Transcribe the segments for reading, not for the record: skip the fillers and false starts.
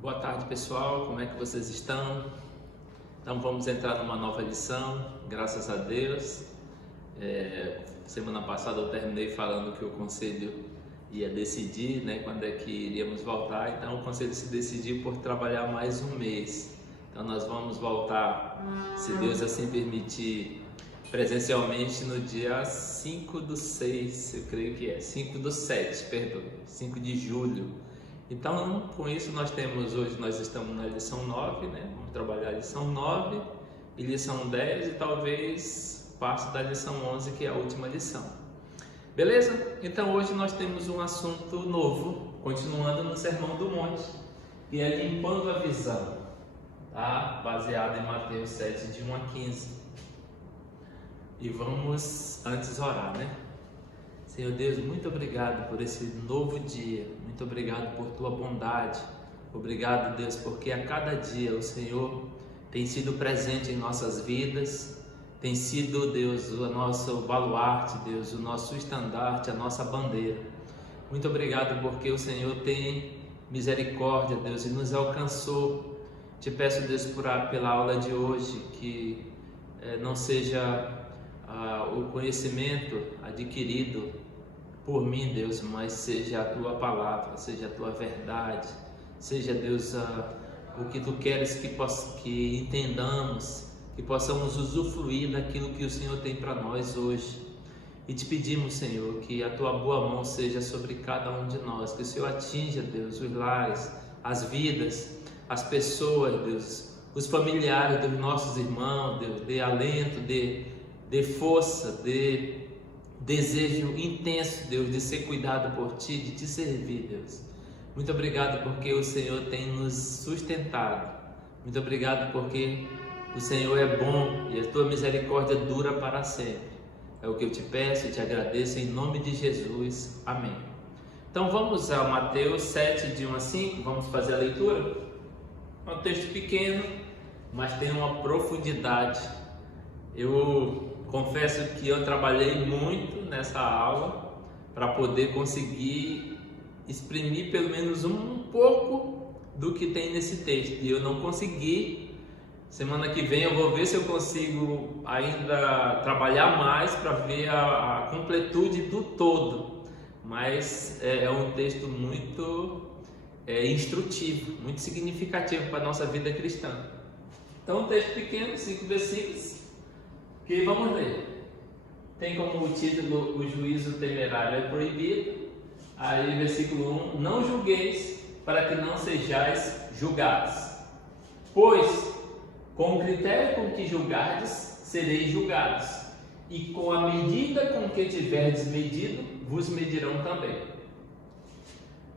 Boa tarde, pessoal, como é que vocês estão? Então vamos entrar numa nova lição, graças a Deus. Semana passada eu terminei falando que o conselho ia decidir, né, quando é que iríamos voltar. Então o conselho se decidiu por trabalhar mais um mês. Então nós vamos voltar, se Deus assim permitir, presencialmente no dia 5/6, eu creio que é, 5/7, perdão, 5 de julho. Então, com isso hoje nós estamos na lição 9, né? Vamos trabalhar a lição 9 e lição 10 e talvez parte da lição 11, que é a última lição. Beleza? Então hoje nós temos um assunto novo, continuando no Sermão do Monte, que é limpando a visão, tá? Baseado em Mateus 7, de 1 a 15. E vamos antes orar, né? Senhor Deus, muito obrigado por esse novo dia, muito obrigado por tua bondade, obrigado, Deus, porque a cada dia o Senhor tem sido presente em nossas vidas, tem sido, Deus, o nosso baluarte, Deus, o nosso estandarte, a nossa bandeira. Muito obrigado porque o Senhor tem misericórdia, Deus, e nos alcançou. Te peço, Deus, pela aula de hoje, que não seja o conhecimento adquirido por mim, Deus, mas seja a tua palavra, seja a tua verdade, seja, Deus, o que tu queres que entendamos, que possamos usufruir daquilo que o Senhor tem para nós hoje. E te pedimos, Senhor, que a tua boa mão seja sobre cada um de nós, que o Senhor atinja, Deus, os lares, as vidas, as pessoas, Deus, os familiares dos nossos irmãos, Deus, dê alento, dê força, dê desejo intenso, Deus, de ser cuidado por Ti, de Te servir, Deus. Muito obrigado porque o Senhor tem nos sustentado. Muito obrigado porque o Senhor é bom e a Tua misericórdia dura para sempre. É o que eu te peço e te agradeço em nome de Jesus. Amém. Então vamos a Mateus 7, de 1 a 5, vamos fazer a leitura? É um texto pequeno, mas tem uma profundidade. Eu confesso que eu trabalhei muito nessa aula para poder conseguir exprimir pelo menos um pouco do que tem nesse texto, e eu não consegui. Semana que vem eu vou ver se eu consigo ainda trabalhar mais para ver a completude do todo, mas é um texto muito instrutivo, muito significativo para a nossa vida cristã. Então, um texto pequeno, 5 versículos, que vamos ler. Tem como título: o juízo temerário é proibido. Aí versículo 1: não julgueis para que não sejais julgados, pois com o critério com que julgardes sereis julgados, e com a medida com que tiverdes medido vos medirão também.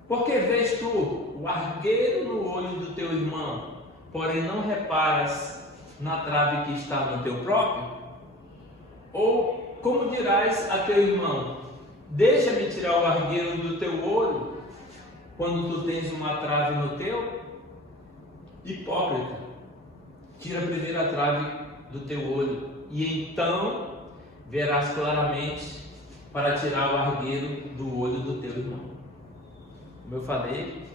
Porque vês tu o argueiro no olho do teu irmão, porém não reparas na trave que está no teu próprio? Ou como dirás a teu irmão: deixa-me tirar o argueiro do teu olho, quando tu tens uma trave no teu? Hipócrita, tira primeiro a trave do teu olho, e então verás claramente para tirar o argueiro do olho do teu irmão. Como eu falei,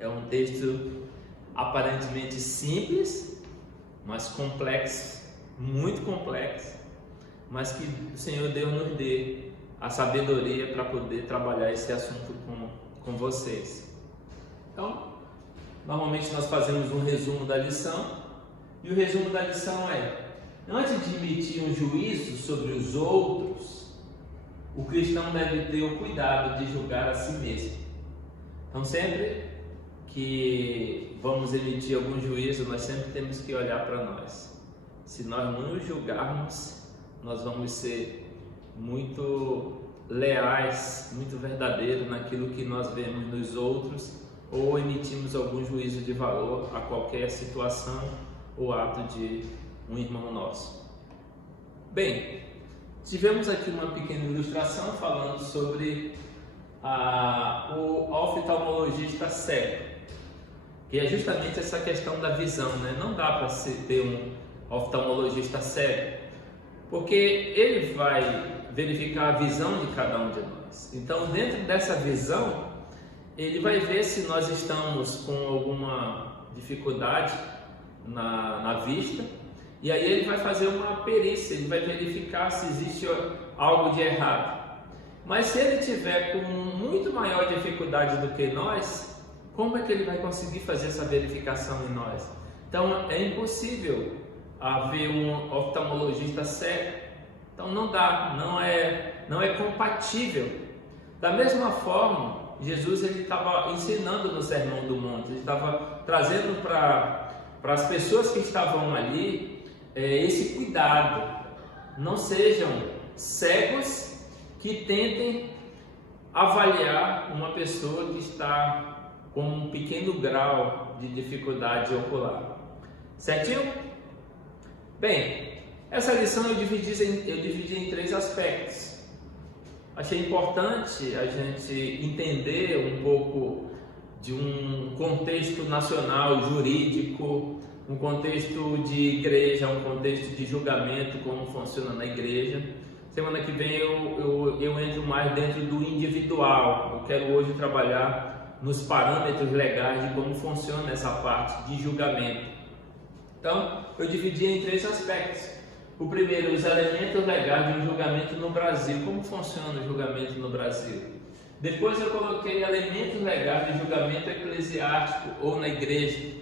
é um texto aparentemente simples, mas complexo, muito complexo, mas que o Senhor Deus nos dê a sabedoria para poder trabalhar esse assunto com vocês. Então, normalmente nós fazemos um resumo da lição, e o resumo da lição é: antes de emitir um juízo sobre os outros, o cristão deve ter o cuidado de julgar a si mesmo. Então, sempre que vamos emitir algum juízo, nós sempre temos que olhar para nós. Se nós não nos julgarmos, nós vamos ser muito leais, muito verdadeiros naquilo que nós vemos nos outros, ou emitimos algum juízo de valor a qualquer situação ou ato de um irmão nosso. Bem, tivemos aqui uma pequena ilustração falando sobre o oftalmologista cego, que é justamente essa questão da visão, né? Não dá para se ter um oftalmologista cego, porque ele vai verificar a visão de cada um de nós. Então, dentro dessa visão, ele vai ver se nós estamos com alguma dificuldade na vista, e aí ele vai fazer uma perícia, ele vai verificar se existe algo de errado. Mas se ele tiver com muito maior dificuldade do que nós, como é que ele vai conseguir fazer essa verificação em nós? Então é impossível haver um oftalmologista cego. Então não dá, não é compatível. Da mesma forma, Jesus ele estava ensinando no Sermão do Monte, ele estava trazendo para as pessoas que estavam ali esse cuidado. Não sejam cegos que tentem avaliar uma pessoa que está com um pequeno grau de dificuldade ocular. Certinho? Bem, essa lição eu dividi em 3 aspectos. Achei importante a gente entender um pouco de um contexto nacional, jurídico, um contexto de igreja, um contexto de julgamento, como funciona na igreja. Semana que vem eu entro mais dentro do individual. Eu quero hoje trabalhar nos parâmetros legais de como funciona essa parte de julgamento. Então, eu dividi em 3 aspectos. O primeiro, os elementos legais de um julgamento no Brasil. Como funciona o julgamento no Brasil? Depois eu coloquei elementos legais de julgamento eclesiástico ou na igreja.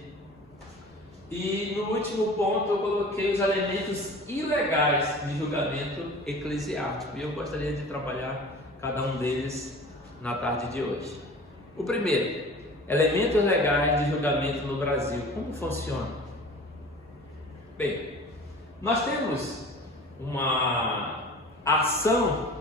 E no último ponto eu coloquei os elementos ilegais de julgamento eclesiástico. E eu gostaria de trabalhar cada um deles na tarde de hoje. O primeiro, elementos legais de julgamento no Brasil. Como funciona? Bem, nós temos uma ação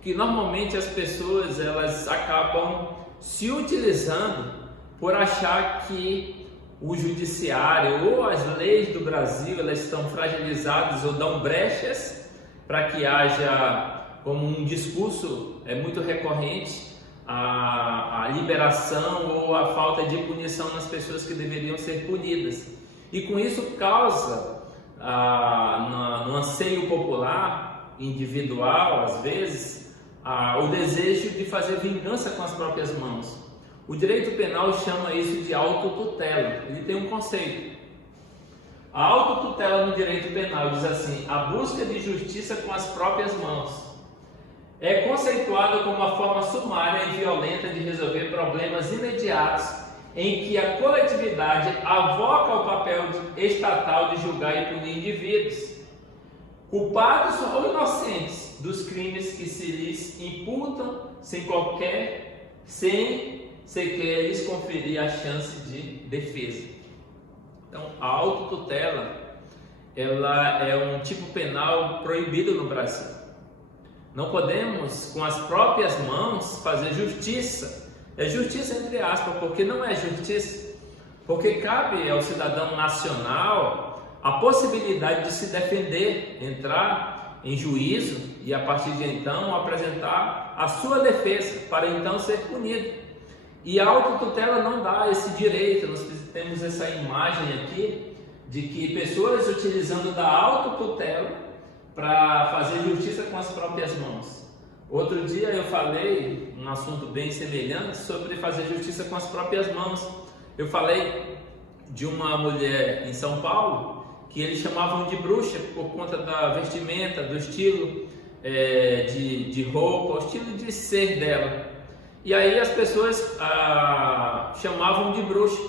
que normalmente as pessoas elas acabam se utilizando por achar que o judiciário ou as leis do Brasil elas estão fragilizadas ou dão brechas para que haja, como um discurso muito recorrente, a liberação ou a falta de punição nas pessoas que deveriam ser punidas. E com isso causa no anseio popular, individual, às vezes, o desejo de fazer vingança com as próprias mãos. O direito penal chama isso de autotutela. Ele tem um conceito. A autotutela no direito penal diz assim: a busca de justiça com as próprias mãos. É conceituada como uma forma sumária e violenta de resolver problemas imediatos em que a coletividade avoca o papel estatal de julgar e punir indivíduos, culpados ou inocentes, dos crimes que se lhes imputam sem sequer lhes conferir a chance de defesa. Então, a autotutela ela é um tipo penal proibido no Brasil. Não podemos, com as próprias mãos, fazer justiça. É justiça entre aspas, porque não é justiça. Porque cabe ao cidadão nacional a possibilidade de se defender, entrar em juízo e a partir de então apresentar a sua defesa para então ser punido. E a autotutela não dá esse direito. Nós temos essa imagem aqui de que pessoas utilizando da autotutela para fazer justiça com as próprias mãos. Outro dia eu falei um assunto bem semelhante sobre fazer justiça com as próprias mãos. Eu falei de uma mulher em São Paulo que eles chamavam de bruxa por conta da vestimenta, do estilo de roupa, o estilo de ser dela. E aí as pessoas chamavam de bruxa.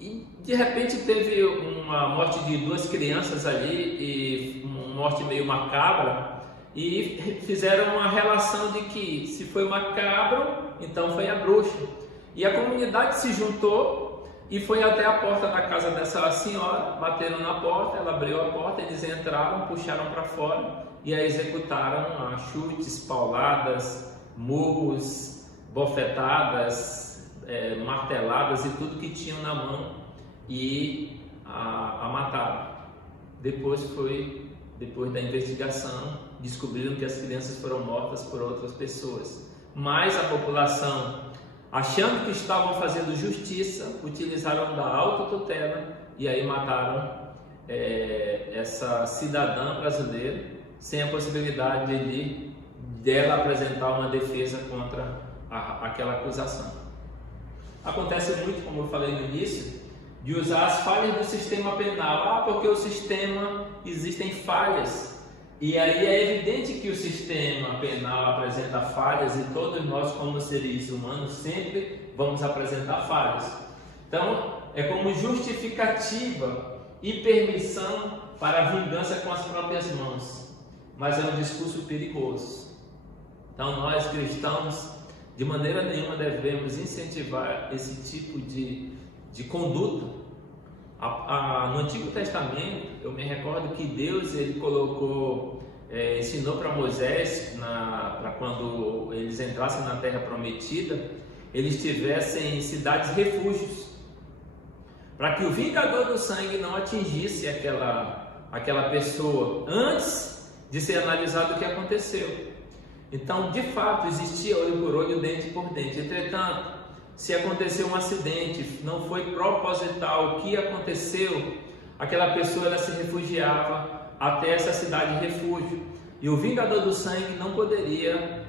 E de repente teve uma morte de 2 crianças ali, e uma morte meio macabra, e fizeram uma relação de que se foi macabro, então foi a bruxa. E a comunidade se juntou e foi até a porta da casa dessa senhora, bateram na porta, ela abriu a porta, eles entraram, puxaram para fora e a executaram a chutes, pauladas, murros, bofetadas, marteladas e tudo que tinham na mão, e a mataram. Depois da investigação, descobriram que as crianças foram mortas por outras pessoas. Mas a população, achando que estavam fazendo justiça, utilizaram da autotutela e aí mataram essa cidadã brasileira sem a possibilidade dela apresentar uma defesa contra aquela acusação. Acontece muito, como eu falei no início, de usar as falhas do sistema penal. Porque o sistema existem falhas. E aí é evidente que o sistema penal apresenta falhas e todos nós, como seres humanos, sempre vamos apresentar falhas. Então, é como justificativa e permissão para a vingança com as próprias mãos. Mas é um discurso perigoso. Então, nós cristãos, de maneira nenhuma, devemos incentivar esse tipo de conduta. No Antigo Testamento, eu me recordo que Deus ensinou para Moisés, para quando eles entrassem na Terra Prometida, eles tivessem cidades refúgios, para que o vingador do sangue não atingisse aquela pessoa antes de ser analisado o que aconteceu. Então, de fato, existia olho por olho, dente por dente. Entretanto, se aconteceu um acidente, não foi proposital, o que aconteceu? Aquela pessoa ela se refugiava até essa cidade de refúgio. E o vingador do sangue não poderia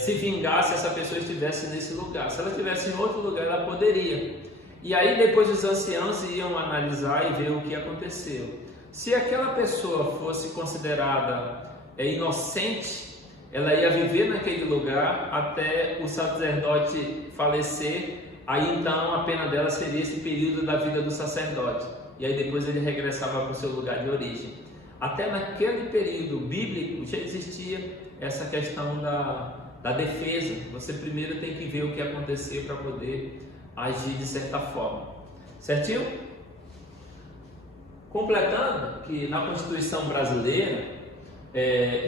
se vingar se essa pessoa estivesse nesse lugar. Se ela estivesse em outro lugar, ela poderia. E aí depois os anciãos iam analisar e ver o que aconteceu. Se aquela pessoa fosse considerada inocente, ela ia viver naquele lugar até o sacerdote falecer. Aí então a pena dela seria esse período da vida do sacerdote. E aí depois ele regressava para o seu lugar de origem. Até naquele período bíblico já existia essa questão da defesa. Você primeiro tem que ver o que aconteceu para poder agir de certa forma. Certinho? Completando que na Constituição brasileira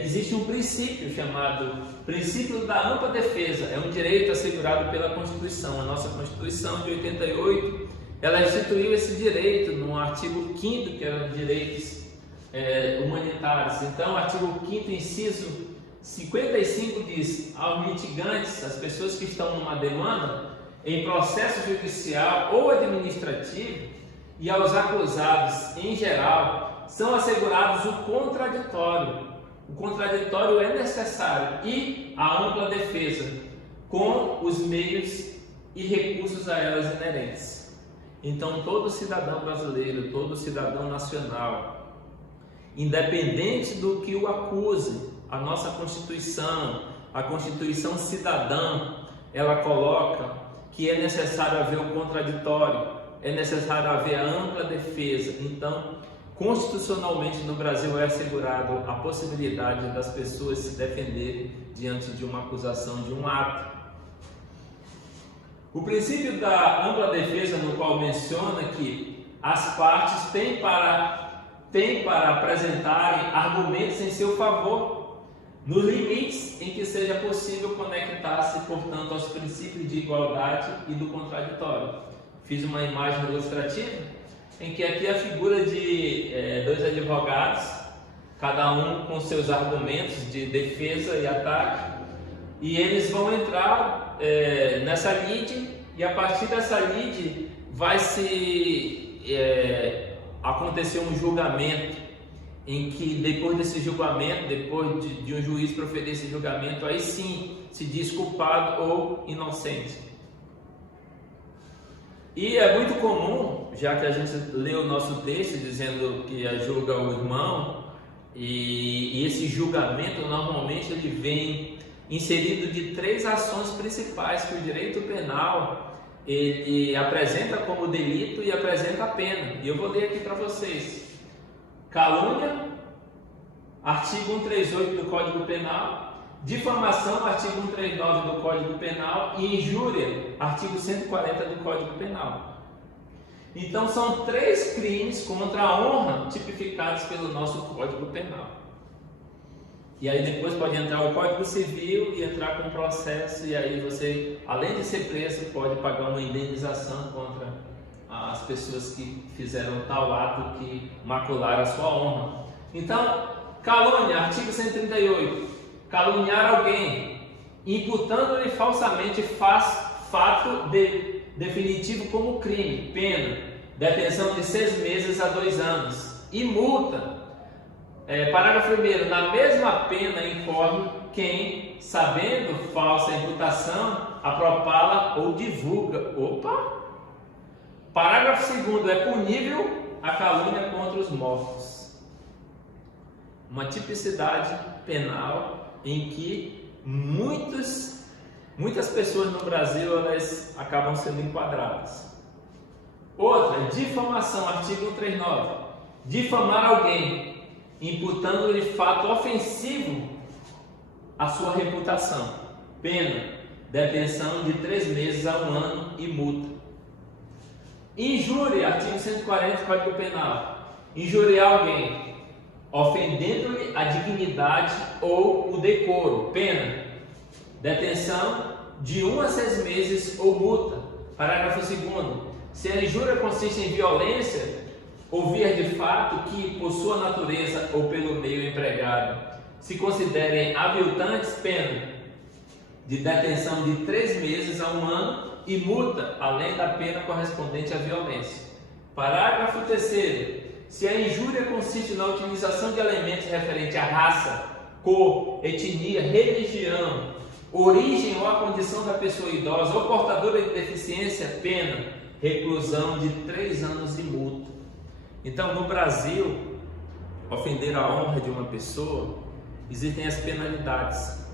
existe um princípio chamado princípio da ampla defesa. É um direito assegurado pela Constituição. A nossa Constituição de 88, ela instituiu esse direito no artigo 5º, que eram direitos humanitários. Então, o artigo 5º, inciso 55 diz: aos litigantes, as pessoas que estão numa demanda em processo judicial ou administrativo, e aos acusados em geral, são assegurados o contraditório. O contraditório é necessário e a ampla defesa, com os meios e recursos a elas inerentes. Então, todo cidadão brasileiro, todo cidadão nacional, independente do que o acuse, a nossa Constituição, a Constituição cidadã, ela coloca que é necessário haver o contraditório, é necessário haver a ampla defesa. Então, constitucionalmente no Brasil é assegurado a possibilidade das pessoas se defenderem diante de uma acusação, de um ato. O princípio da ampla defesa, no qual menciona que as partes têm para apresentarem argumentos em seu favor, nos limites em que seja possível conectar-se, portanto, aos princípios de igualdade e do contraditório. Fiz uma imagem ilustrativa em que aqui a figura de dois advogados, cada um com seus argumentos de defesa e ataque, e eles vão entrar nessa lide, e a partir dessa lide vai acontecer um julgamento, em que depois desse julgamento, depois de um juiz proferir esse julgamento, aí sim se diz culpado ou inocente. E é muito comum, já que a gente lê o nosso texto dizendo que julga o irmão, e esse julgamento normalmente ele vem inserido de 3 ações principais que o direito penal ele apresenta como delito e apresenta a pena. E eu vou ler aqui para vocês: calúnia, artigo 138 do Código Penal; difamação, artigo 139 do Código Penal; e injúria, artigo 140 do Código Penal. Então são 3 crimes contra a honra tipificados pelo nosso Código Penal. E aí depois pode entrar o Código Civil e entrar com processo, e aí você, além de ser preso, pode pagar uma indenização contra as pessoas que fizeram tal ato que macularam a sua honra. Então, calúnia, artigo 138, caluniar alguém, imputando-lhe falsamente fato definitivo como crime, pena, detenção de 6 meses a 2 anos, e multa Parágrafo 1º. Na mesma pena incorre quem, sabendo falsa imputação, a propala ou divulga. Opa! Parágrafo 2º. É punível a calúnia contra os mortos. Uma tipicidade penal em que muitas pessoas no Brasil elas acabam sendo enquadradas. Outra, difamação, artigo 139. Difamar alguém, imputando-lhe fato ofensivo à sua reputação. Pena, detenção de 3 meses a 1 ano e multa. Injúria, artigo 140 do Código Penal. Injuriar alguém, ofendendo-lhe a dignidade ou o decoro. Pena, detenção de 1 a 6 meses ou multa. Parágrafo 2º. Se a injúria consiste em violência ou vias de fato que, por sua natureza ou pelo meio empregado, se considerem aviltantes, pena de detenção de 3 meses a 1 ano e multa, além da pena correspondente à violência. Parágrafo 3º. Se a injúria consiste na utilização de elementos referentes à raça, cor, etnia, religião, origem ou a condição da pessoa idosa ou portadora de deficiência, pena, reclusão de 3 anos e multa. Então, no Brasil, ofender a honra de uma pessoa, existem as penalidades.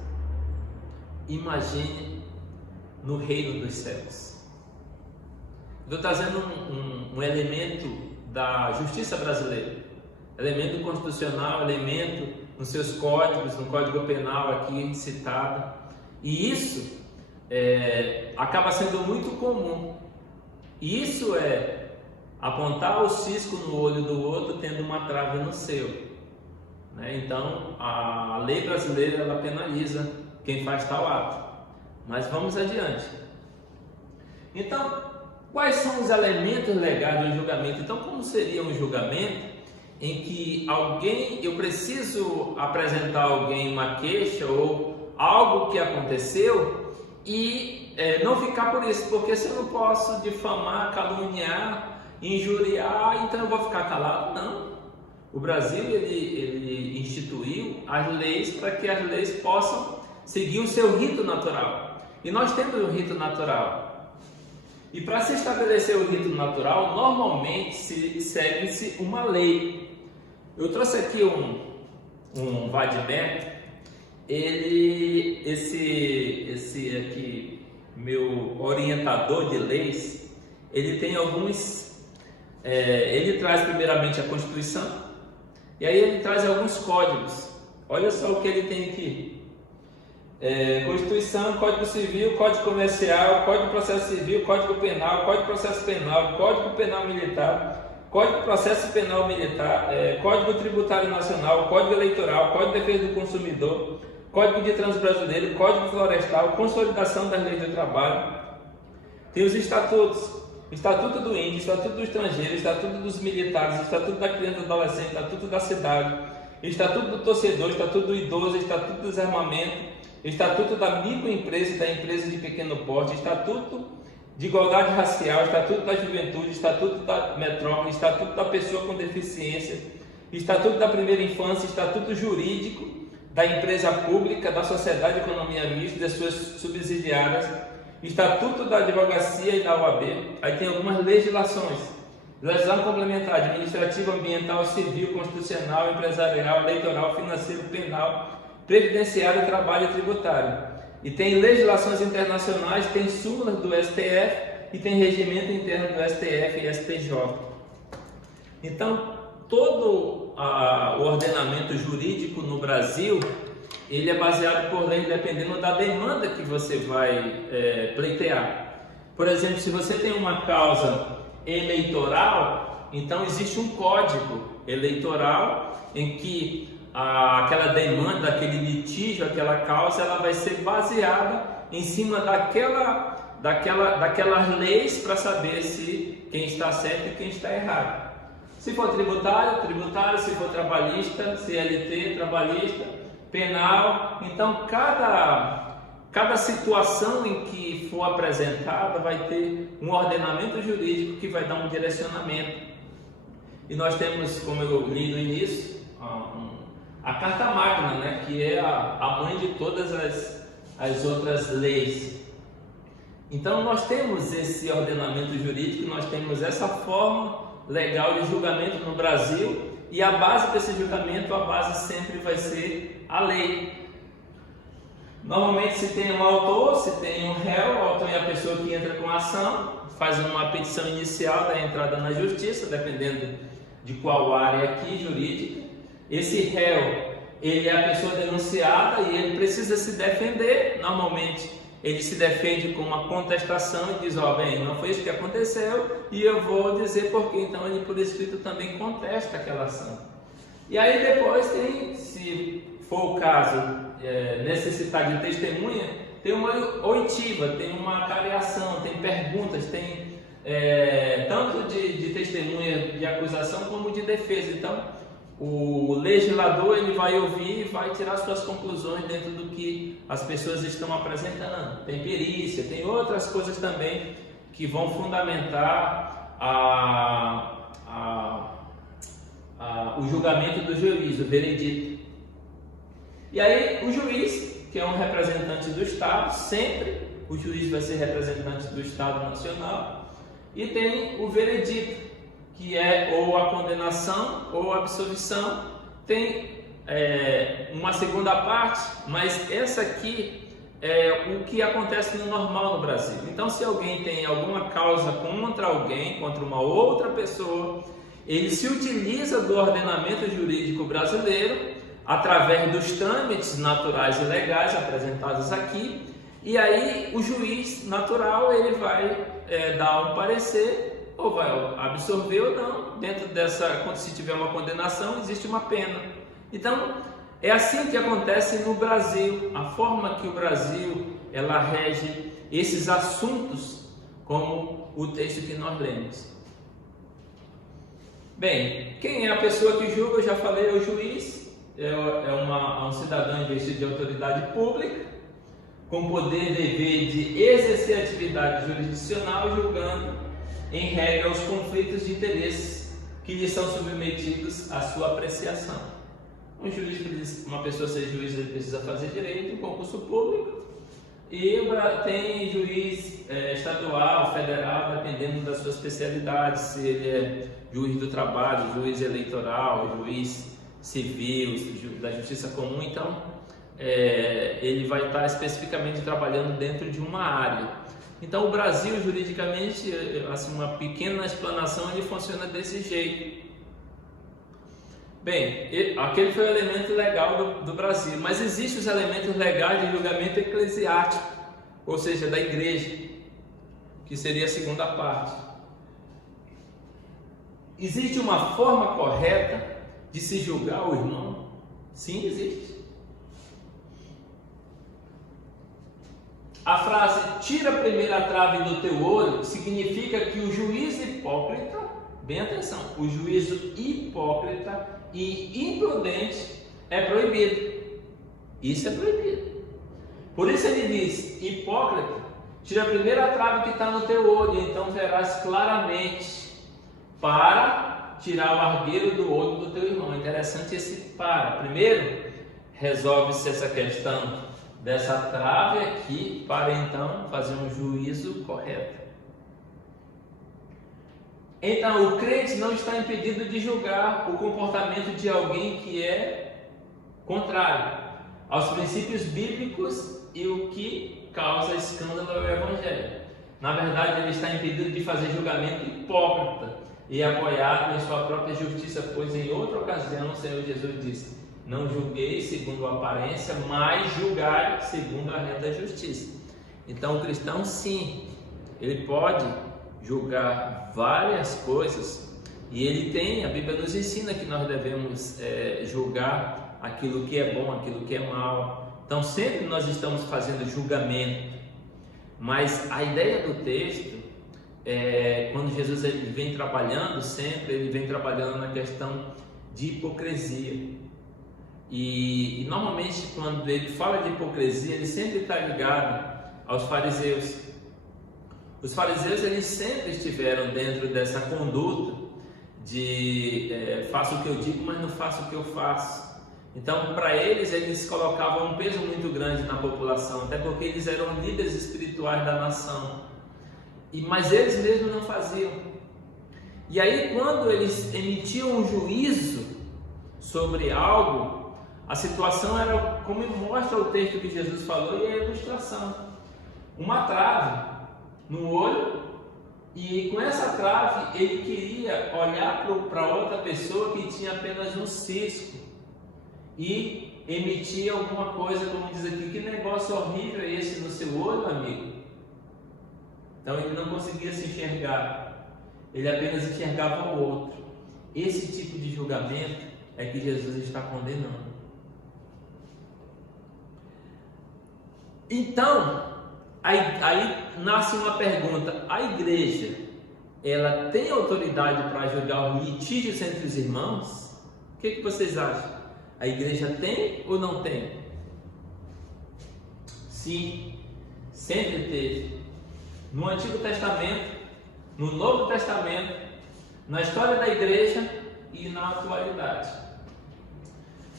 Imagine no reino dos céus. Estou trazendo um elemento da justiça brasileira, elemento constitucional, elemento nos seus códigos, no Código Penal aqui citado, e isso acaba sendo muito comum. Isso é apontar o cisco no olho do outro tendo uma trave no seu, né? Então a lei brasileira ela penaliza quem faz tal ato, mas vamos adiante. Então, quais são os elementos legais de um julgamento? Então, como seria um julgamento em que eu preciso apresentar a alguém uma queixa ou algo que aconteceu e não ficar por isso, porque se eu não posso difamar, caluniar, injuriar, então eu vou ficar calado? Não. O Brasil ele instituiu as leis para que as leis possam seguir o seu rito natural. E nós temos um rito natural. E para se estabelecer o rito natural, normalmente segue-se uma lei. Eu trouxe aqui um vadimecum. Esse aqui, meu orientador de leis, ele tem alguns, ele traz primeiramente a Constituição, e aí ele traz alguns códigos. Olha só o que ele tem aqui: Constituição, Código Civil, Código Comercial, Código de Processo Civil, Código Penal, Código de Processo Penal, Código Penal Militar, Código de Processo Penal Militar, Código Tributário Nacional, Código Eleitoral, Código de Defesa do Consumidor, Código de Trânsito Brasileiro, Código Florestal, Consolidação das Leis do Trabalho. Tem os estatutos: Estatuto do Índio, Estatuto do Estrangeiro, Estatuto dos Militares, Estatuto da Criança e do Adolescente, Estatuto da Cidade, Estatuto do Torcedor, Estatuto do Idoso, Estatuto do Desarmamento, Estatuto da Microempresa e da Empresa de Pequeno Porte, Estatuto de Igualdade Racial, Estatuto da Juventude, Estatuto da Metrópole, Estatuto da Pessoa com Deficiência, Estatuto da Primeira Infância, Estatuto Jurídico da Empresa Pública, da Sociedade de Economia Mista e das suas subsidiárias, Estatuto da Advocacia e da OAB. Aí tem algumas legislações: legislação complementar, administrativa, ambiental, civil, constitucional, empresarial, eleitoral, financeiro, penal, previdenciário, trabalho e tributário. E tem legislações internacionais, tem súmulas do STF e tem regimento interno do STF e STJ. Então, todo o ordenamento jurídico no Brasil, ele é baseado por lei, dependendo da demanda que você vai pleitear. Por exemplo, se você tem uma causa eleitoral, então existe um código eleitoral em que aquela demanda, aquele litígio, aquela causa, ela vai ser baseada em cima daquelas leis para saber se quem está certo e quem está errado. Se for tributário, tributário; se for trabalhista, CLT, trabalhista, penal. Então, cada situação em que for apresentada vai ter um ordenamento jurídico que vai dar um direcionamento. E nós temos, como eu li no início, a Carta Magna, né, que é a mãe de todas as outras leis. Então nós temos esse ordenamento jurídico, nós temos essa forma legal de julgamento no Brasil, e a base desse julgamento, a base sempre vai ser a lei. Normalmente se tem um autor, se tem um réu, o autor é a pessoa que entra com a ação, faz uma petição inicial da entrada na justiça, dependendo de qual área aqui jurídica. Esse réu, ele é a pessoa denunciada e ele precisa se defender. Normalmente ele se defende com uma contestação e diz, bem, não foi isso que aconteceu e eu vou dizer porque. Então ele por escrito também contesta aquela ação. E aí depois tem, se for o caso, necessitar de testemunha, tem uma oitiva, tem uma cariação, tem perguntas, tem tanto de testemunha de acusação como de defesa. Então o legislador ele vai ouvir e vai tirar suas conclusões dentro do que as pessoas estão apresentando. Tem perícia, tem outras coisas também que vão fundamentar o julgamento do juiz, o veredito. E aí o juiz, que é um representante do Estado, sempre o juiz vai ser representante do Estado Nacional, e tem o veredito, que é ou a condenação ou a absolvição. Tem uma segunda parte, mas essa aqui é o que acontece no normal no Brasil. Então, se alguém tem alguma causa contra alguém, contra uma outra pessoa, ele se utiliza do ordenamento jurídico brasileiro através dos trâmites naturais e legais apresentados aqui, e aí o juiz natural ele vai dar um parecer, ou vai absorver ou não. Dentro dessa, se tiver uma condenação, existe uma pena. Então, é assim que acontece no Brasil, a forma que o Brasil ela rege esses assuntos, como o texto que nós lemos. Bem, quem é a pessoa que julga? Eu já falei, é o juiz, é um cidadão investido de autoridade pública, com poder e dever de exercer atividade jurisdicional, julgando em regra os conflitos de interesses que lhe são submetidos à sua apreciação. Um juiz, uma pessoa ser juiz, ele precisa fazer direito, um concurso público, e tem juiz estadual, federal, dependendo da sua especialidade, se ele é juiz do trabalho, juiz eleitoral, juiz civil, da justiça comum. Então ele vai estar especificamente trabalhando dentro de uma área. Então o Brasil, juridicamente, assim, uma pequena explanação, ele funciona desse jeito. Bem, aquele foi o elemento legal do Brasil, mas existem os elementos legais de julgamento eclesiástico, ou seja, da igreja, que seria a segunda parte. Existe uma forma correta de se julgar o irmão? Sim, existe. A frase "tira a primeira trave do teu olho" significa que o juízo hipócrita, bem atenção, o juízo hipócrita e imprudente é proibido. Isso é proibido. Por isso ele diz: hipócrita, tira a primeira trave que está no teu olho, então verás claramente, para tirar o argueiro do olho do teu irmão. Interessante esse para. Primeiro, resolve-se essa questão dessa trave aqui, para então fazer um juízo correto. Então, o crente não está impedido de julgar o comportamento de alguém que é contrário aos princípios bíblicos e o que causa escândalo ao Evangelho. Na verdade, ele está impedido de fazer julgamento hipócrita e apoiado em sua própria justiça, pois em outra ocasião o Senhor Jesus disse: não julguei segundo a aparência, mas julgai segundo a reta da justiça. Então o cristão, sim, ele pode julgar várias coisas, e ele tem, a Bíblia nos ensina que nós devemos julgar aquilo que é bom, aquilo que é mal. Então sempre nós estamos fazendo julgamento, mas a ideia do texto quando Jesus ele vem trabalhando, sempre ele vem trabalhando na questão de hipocrisia. E normalmente quando ele fala de hipocrisia, ele sempre está ligado aos fariseus. Os fariseus eles sempre estiveram dentro dessa conduta de faço o que eu digo, mas não faço o que eu faço. Então, para eles colocavam um peso muito grande na população, até porque eles eram líderes espirituais da nação. Mas eles mesmos não faziam. E aí, quando eles emitiam um juízo sobre algo, a situação era como mostra o texto que Jesus falou e a ilustração. Uma trave no olho, e com essa trave ele queria olhar para outra pessoa que tinha apenas um cisco e emitir alguma coisa, como diz aqui: que negócio horrível é esse no seu olho, amigo? Então ele não conseguia se enxergar, ele apenas enxergava o outro. Esse tipo de julgamento é que Jesus está condenando. Então, aí nasce uma pergunta: a igreja, ela tem autoridade para julgar os litígios entre os irmãos? O que vocês acham? A igreja tem ou não tem? Sim, sempre teve. No Antigo Testamento, no Novo Testamento, na história da igreja e na atualidade.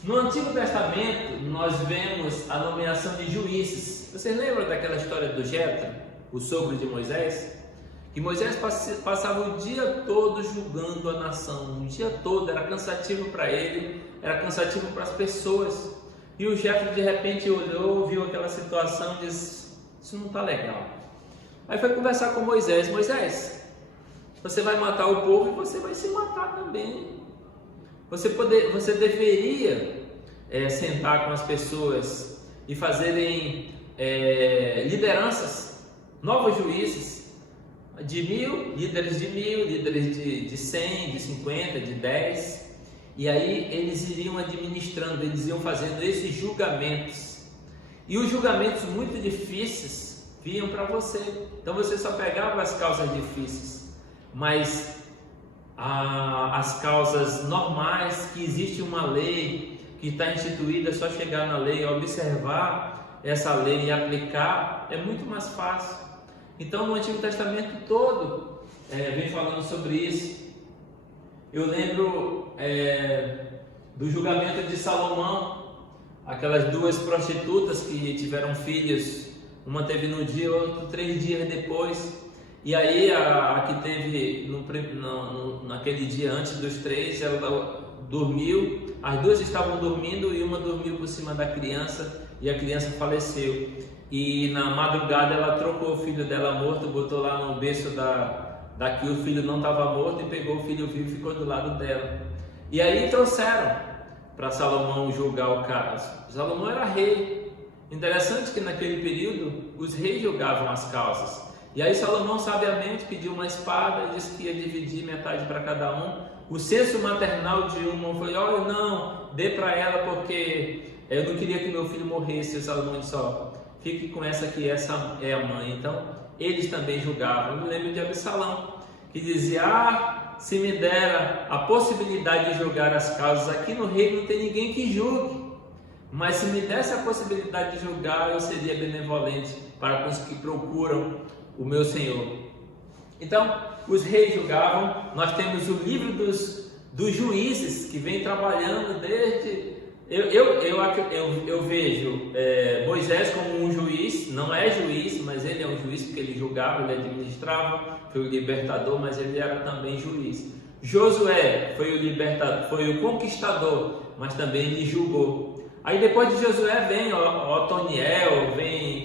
No Antigo Testamento, nós vemos a nomeação de juízes. Vocês lembram daquela história do Jetro, o sogro de Moisés? Que Moisés passava o dia todo julgando a nação, o dia todo, era cansativo para ele, era cansativo para as pessoas. E o Jetro de repente olhou, viu aquela situação e disse: isso não está legal. Aí foi conversar com Moisés: Moisés, você vai matar o povo e você vai se matar também. Você deveria sentar com as pessoas e fazerem lideranças, novos juízes, de 1000, líderes de 1000, líderes de 100, de 50, de 10. E aí eles iriam administrando, eles iam fazendo esses julgamentos. E os julgamentos muito difíceis vinham para você. Então você só pegava as causas difíceis, mas as causas normais, que existe uma lei que está instituída, é só chegar na lei, observar essa lei e aplicar, é muito mais fácil. Então no Antigo Testamento todo vem falando sobre isso. Eu lembro do julgamento de Salomão, aquelas duas prostitutas que tiveram filhos, uma teve no dia, outra 3 dias depois. E aí a que teve naquele dia antes dos 3, ela dormiu, as duas estavam dormindo e uma dormiu por cima da criança e a criança faleceu. E na madrugada ela trocou o filho dela morto, botou lá no berço daqui, o filho não estava morto, e pegou o filho vivo e ficou do lado dela. E aí trouxeram para Salomão julgar o caso. Salomão era rei. Interessante que naquele período os reis julgavam as causas. E aí Salomão sabiamente pediu uma espada e disse que ia dividir metade para cada um. O senso maternal de uma foi: olha, não, dê para ela porque eu não queria que meu filho morresse. E Salomão disse: ó, fique com essa que essa é a mãe. Então eles também julgavam. Eu me lembro de Absalão, que dizia: se me dera a possibilidade de julgar as causas, aqui no reino não tem ninguém que julgue, mas se me desse a possibilidade de julgar, eu seria benevolente para com os que procuram o meu Senhor. Então os reis julgavam. Nós temos o livro dos juízes, que vem trabalhando desde... Eu vejo Moisés como um juiz. Não é juiz, mas ele é um juiz porque ele julgava, ele administrava, foi o libertador, mas ele era também juiz. Josué foi o libertador, foi o conquistador, mas também ele julgou. Aí depois de Josué vem Otoniel,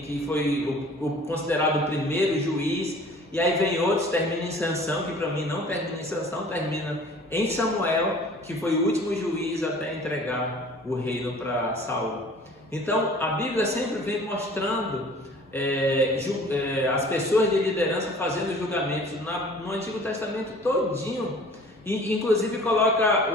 que foi o considerado o primeiro juiz. E aí vem outros, termina em Sansão, que para mim não termina em Sansão, termina em Samuel, que foi o último juiz até entregar o reino para Saul. Então a Bíblia sempre vem mostrando as pessoas de liderança fazendo julgamentos no Antigo Testamento todinho, e inclusive coloca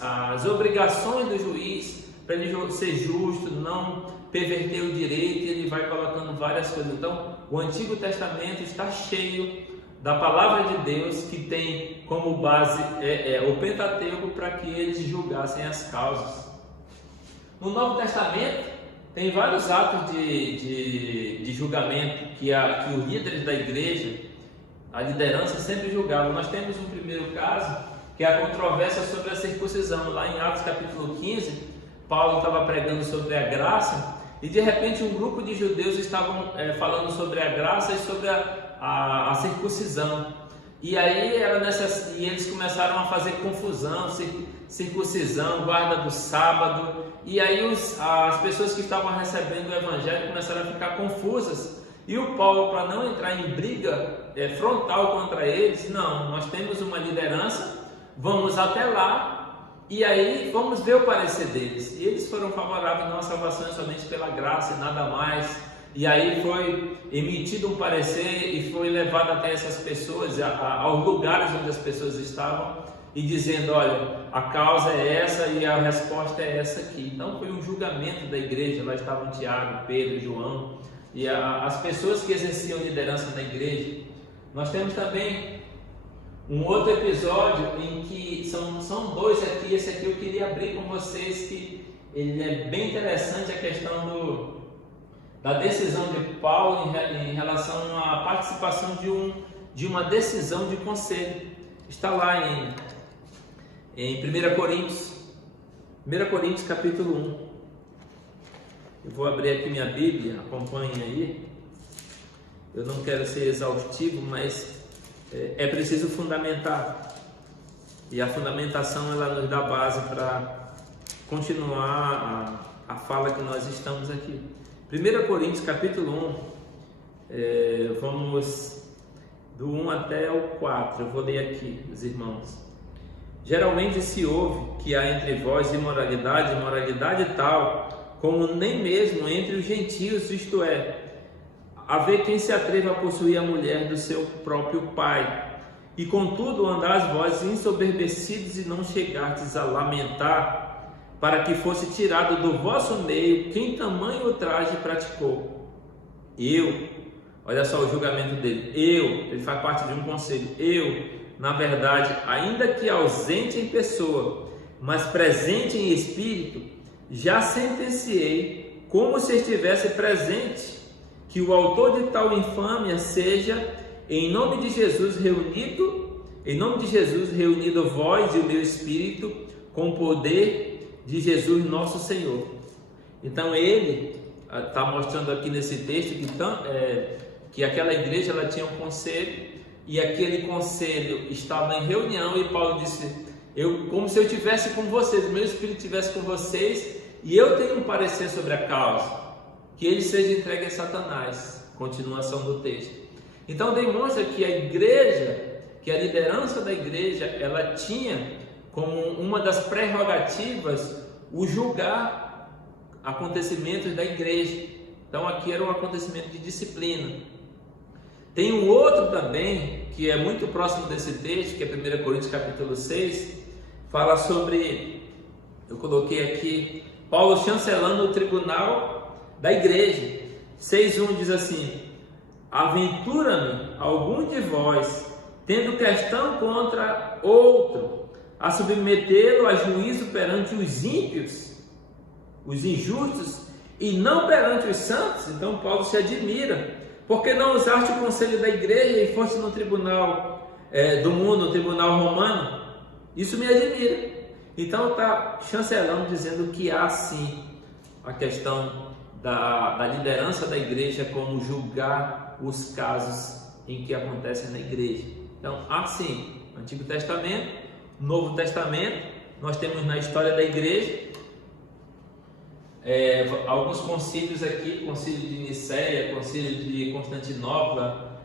as obrigações do juiz para ele ser justo, não perverter o direito, e ele vai colocando várias coisas. Então o Antigo Testamento está cheio da palavra de Deus, que tem como base o Pentateuco, para que eles julgassem as causas. No Novo Testamento tem vários atos de julgamento que os líderes da igreja, a liderança, sempre julgavam. Nós temos um primeiro caso, que é a controvérsia sobre a circuncisão. Lá em Atos capítulo 15, Paulo estava pregando sobre a graça e de repente um grupo de judeus estavam falando sobre a graça e sobre a circuncisão. E aí e eles começaram a fazer confusão, circuncisão, guarda do sábado. E aí as pessoas que estavam recebendo o evangelho começaram a ficar confusas. E o Paulo, para não entrar em briga frontal contra eles, não, nós temos uma liderança, vamos até lá e aí vamos ver o parecer deles. E eles foram favoráveis, não, a salvação é somente pela graça e nada mais. E aí foi emitido um parecer e foi levado até essas pessoas, aos lugares onde as pessoas estavam, e dizendo, olha, a causa é essa e a resposta é essa aqui. Então foi um julgamento da igreja, lá estavam Tiago, Pedro, João, e as pessoas que exerciam liderança na igreja. Nós temos também um outro episódio em que são dois aqui, esse aqui eu queria abrir com vocês, que ele é bem interessante, a questão da decisão de Paulo em relação à participação de uma decisão de conselho. Está lá em 1 Coríntios capítulo 1. Eu vou abrir aqui minha Bíblia, acompanhem aí. Eu não quero ser exaustivo, mas é preciso fundamentar. E a fundamentação ela nos dá base para continuar a fala que nós estamos aqui. 1 Coríntios capítulo 1, vamos do 1 até o 4, eu vou ler aqui, os irmãos. Geralmente se ouve que há entre vós imoralidade tal, como nem mesmo entre os gentios, isto é, haver quem se atreva a possuir a mulher do seu próprio pai. E contudo andais vós ensoberbecidos e não chegastes a lamentar, para que fosse tirado do vosso meio quem tamanho ultraje praticou. Olha só o julgamento dele, ele faz parte de um conselho, na verdade, ainda que ausente em pessoa, mas presente em espírito, já sentenciei, como se estivesse presente, que o autor de tal infâmia seja, em nome de Jesus reunido vós e o meu espírito, com o poder de Jesus nosso Senhor. Então ele está mostrando aqui nesse texto que aquela igreja ela tinha um conselho, e aquele conselho estava em reunião, e Paulo disse, como se eu estivesse com vocês, o meu espírito estivesse com vocês, e eu tenho um parecer sobre a causa, que ele seja entregue a Satanás. Continuação do texto. Então demonstra que a igreja, que a liderança da igreja, ela tinha como uma das prerrogativas o julgar acontecimentos da igreja. Então aqui era um acontecimento de disciplina. Tem um outro também, que é muito próximo desse texto, que é 1 Coríntios capítulo 6, fala sobre, eu coloquei aqui, Paulo chancelando o tribunal da igreja. 6:1 diz assim, aventura-me algum de vós, tendo questão contra outro, a submetê-lo a juízo perante os ímpios, os injustos, e não perante os santos. Então Paulo se admira, porque não usaste o conselho da igreja e foste no tribunal do mundo, no tribunal romano. Isso me admira. Então está chancelando, dizendo que há sim a questão da liderança da igreja, como julgar os casos em que acontecem na igreja. Então há sim Antigo Testamento, Novo Testamento, nós temos na história da igreja alguns concílios aqui, concílio de Niceia, concílio de Constantinopla,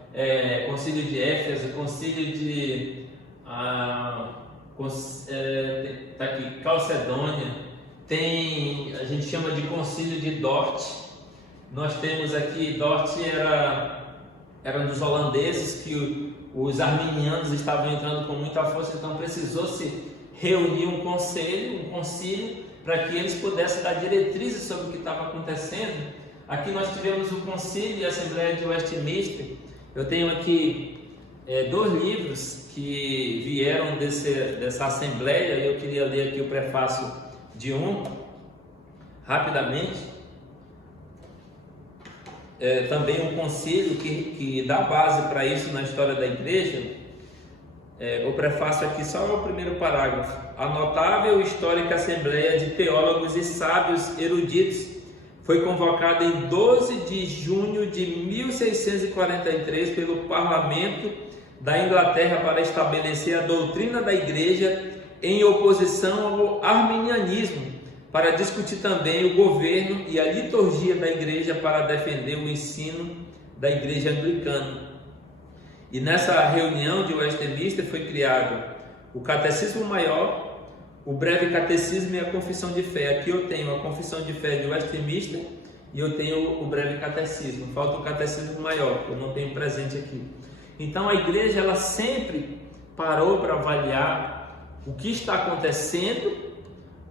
concílio de Éfeso, concílio de tá aqui, Calcedônia, a gente chama de concílio de Dort. Nós temos aqui, Dort era dos holandeses, que os arminianos estavam entrando com muita força, então precisou se reunir um concílio, para que eles pudessem dar diretrizes sobre o que estava acontecendo. Aqui nós tivemos o concílio e a Assembleia de Westminster. Eu tenho aqui 2 livros que vieram dessa Assembleia, e eu queria ler aqui o prefácio de um, rapidamente. Também um concílio que dá base para isso na história da igreja. o prefácio aqui, só o primeiro parágrafo. A notável e histórica Assembleia de Teólogos e Sábios Eruditos foi convocada em 12 de junho de 1643 pelo Parlamento da Inglaterra para estabelecer a doutrina da Igreja em oposição ao arminianismo, para discutir também o governo e a liturgia da Igreja para defender o ensino da Igreja Anglicana. E nessa reunião de Westminster foi criado o Catecismo Maior, o Breve Catecismo e a Confissão de Fé. Aqui eu tenho a Confissão de Fé de Westminster e eu tenho o Breve Catecismo. Falta o Catecismo Maior, que eu não tenho presente aqui. Então a igreja ela sempre parou para avaliar o que está acontecendo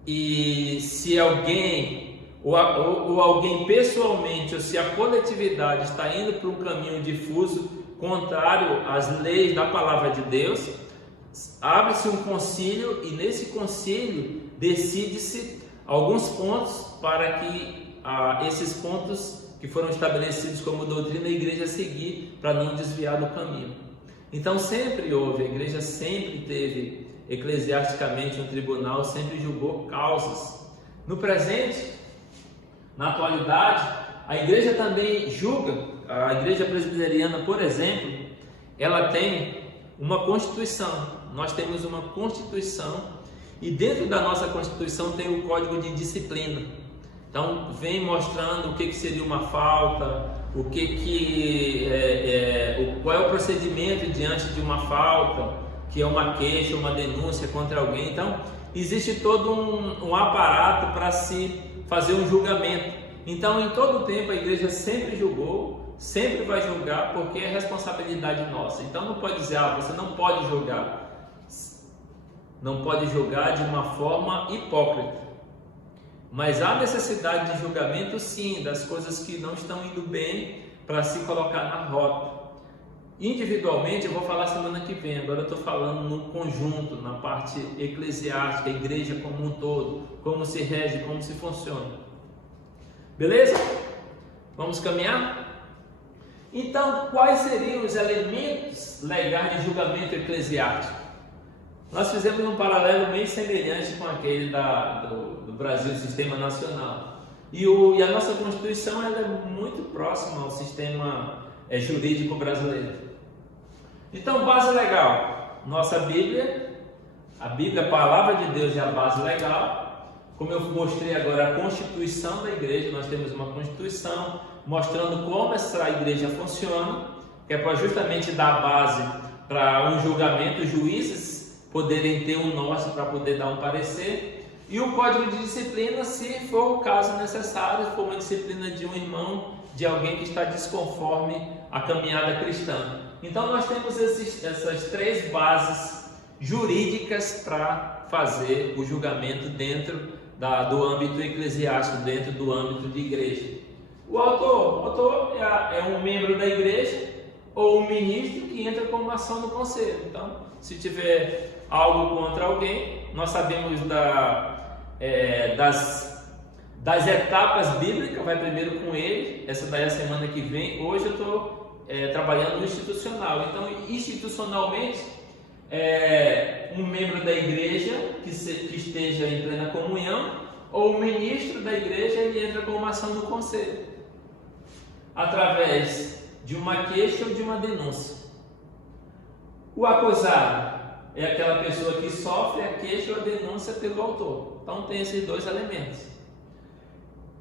e se alguém ou alguém pessoalmente ou se a coletividade está indo para um caminho difuso contrário às leis da palavra de Deus. Abre-se um concílio e nesse concílio decide-se alguns pontos para que esses pontos que foram estabelecidos como doutrina a igreja seguir para não desviar do caminho. Então sempre houve, a igreja sempre teve eclesiasticamente um tribunal, sempre julgou causas. No presente, na atualidade, a igreja também julga. A igreja presbiteriana, por exemplo, ela tem uma constituição. Nós temos uma constituição e dentro da nossa constituição tem o código de disciplina. Então vem mostrando o que seria uma falta, qual é o procedimento diante de uma falta, que é uma queixa, uma denúncia contra alguém. Então existe todo um aparato para se fazer um julgamento. Então em todo o tempo a igreja sempre julgou, sempre vai julgar, porque é responsabilidade nossa. Então não pode dizer, você não pode julgar. Não pode julgar de uma forma hipócrita. Mas há necessidade de julgamento sim, das coisas que não estão indo bem para se colocar na rota. Individualmente eu vou falar semana que vem, agora eu estou falando no conjunto, na parte eclesiástica, a igreja como um todo, como se rege, como se funciona. Beleza? Vamos caminhar? Então, quais seriam os elementos legais de julgamento eclesiástico? Nós fizemos um paralelo meio semelhante com aquele do Brasil, Sistema Nacional. E a nossa Constituição ela é muito próxima ao sistema jurídico brasileiro. Então, base legal. Nossa Bíblia, a Bíblia, a Palavra de Deus é a base legal. Como eu mostrei agora a Constituição da Igreja, nós temos uma Constituição mostrando como essa igreja funciona, que é para justamente dar base para um julgamento, juízes poderem ter um norte para poder dar um parecer, e o código de disciplina, se for o caso necessário, se for uma disciplina de um irmão, de alguém que está desconforme a caminhada cristã. Então nós temos essas três bases jurídicas para fazer o julgamento dentro do âmbito eclesiástico, dentro do âmbito de igreja. O autor é um membro da igreja ou um ministro que entra com uma ação no conselho. Então, se tiver algo contra alguém, nós sabemos das etapas bíblicas, vai primeiro com ele, essa daí é a semana que vem. Hoje eu estou trabalhando no institucional. Então, institucionalmente, um membro da igreja que esteja em plena comunhão, ou o ministro da igreja, ele entra com uma ação no conselho, através de uma queixa ou de uma denúncia. O acusado é aquela pessoa que sofre a queixa ou a denúncia pelo autor. Então tem esses dois elementos.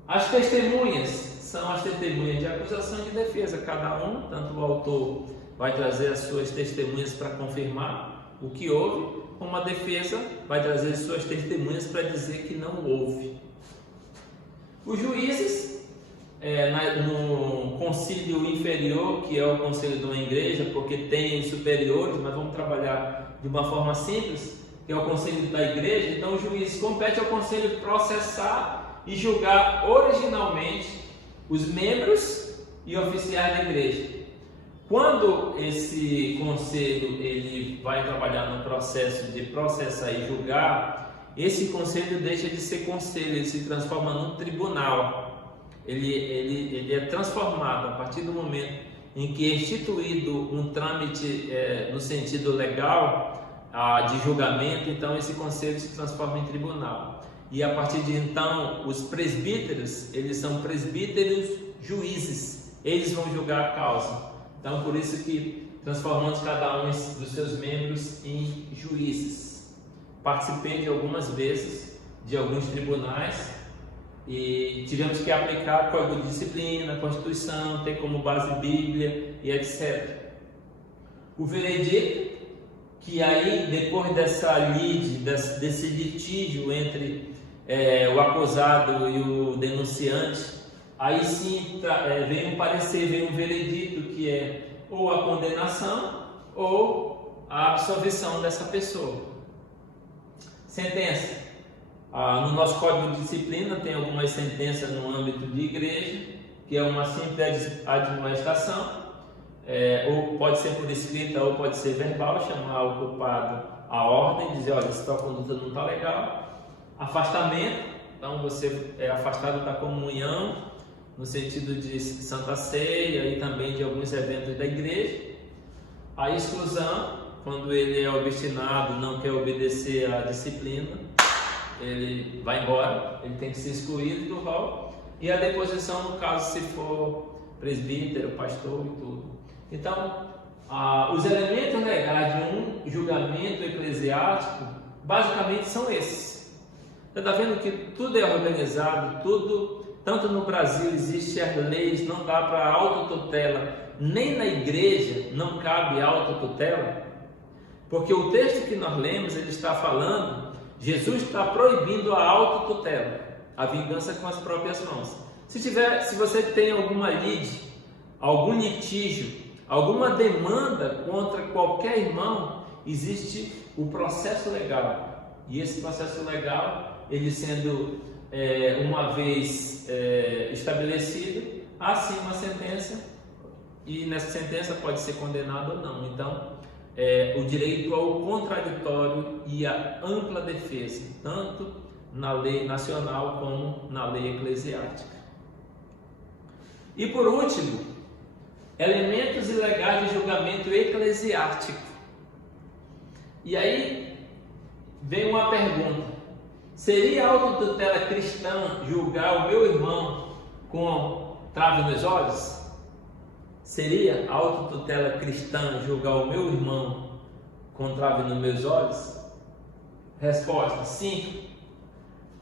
As testemunhas são as testemunhas de acusação e de defesa. Cada um, tanto o autor vai trazer as suas testemunhas para confirmar o que houve, como a defesa vai trazer as suas testemunhas para dizer que não houve. Os juízes, no concílio inferior, que é o conselho de uma igreja, porque tem os superiores, mas vamos trabalhar de uma forma simples, que é o conselho da igreja. Então o juiz compete ao conselho processar e julgar originalmente os membros e oficiais da igreja. Quando esse conselho ele vai trabalhar no processo de processar e julgar, esse conselho deixa de ser conselho, ele se transforma num tribunal. Ele é transformado a partir do momento em que é instituído um trâmite no sentido legal de julgamento, então esse conselho se transforma em tribunal. E a partir de então, os presbíteros, eles são presbíteros juízes, eles vão julgar a causa. Então, por isso que transformamos cada um dos seus membros em juízes. Participei de algumas vezes de alguns tribunais e tivemos que aplicar código de disciplina, Constituição, ter como base Bíblia e etc. O veredito, que aí depois desse litígio entre o acusado e o denunciante, aí sim vem um parecer, vem um veredito, que é ou a condenação ou a absolvição dessa pessoa. Sentença. No nosso código de disciplina tem algumas sentenças no âmbito de igreja, que é uma simples admoestação, ou pode ser por escrita ou pode ser verbal, chamar o culpado à ordem, dizer, olha, essa tua conduta não está legal. Afastamento, então você é afastado da comunhão, no sentido de Santa Ceia e também de alguns eventos da igreja. A exclusão, quando ele é obstinado, não quer obedecer à disciplina, ele vai embora, ele tem que ser excluído do rol. E a deposição, no caso, se for presbítero, pastor e tudo. Então, os elementos legais de um julgamento eclesiástico, basicamente são esses. Você está vendo que tudo é organizado, tudo, tanto no Brasil existe as leis, não dá para autotutela, nem na igreja não cabe autotutela, porque o texto que nós lemos, ele está falando, Jesus está proibindo a autotutela, a vingança com as próprias mãos. Se você tem alguma lide, algum litígio, alguma demanda contra qualquer irmão, existe o processo legal. E esse processo legal, ele sendo uma vez estabelecido, há sim uma sentença, e nessa sentença pode ser condenado ou não. Então, o direito ao contraditório e à ampla defesa, tanto na lei nacional como na lei eclesiástica. E por último, elementos ilegais de julgamento eclesiástico. E aí vem uma pergunta: seria autotutela cristã julgar o meu irmão com trave nos olhos? Seria autotutela cristã julgar o meu irmão com trave nos meus olhos? Resposta: sim.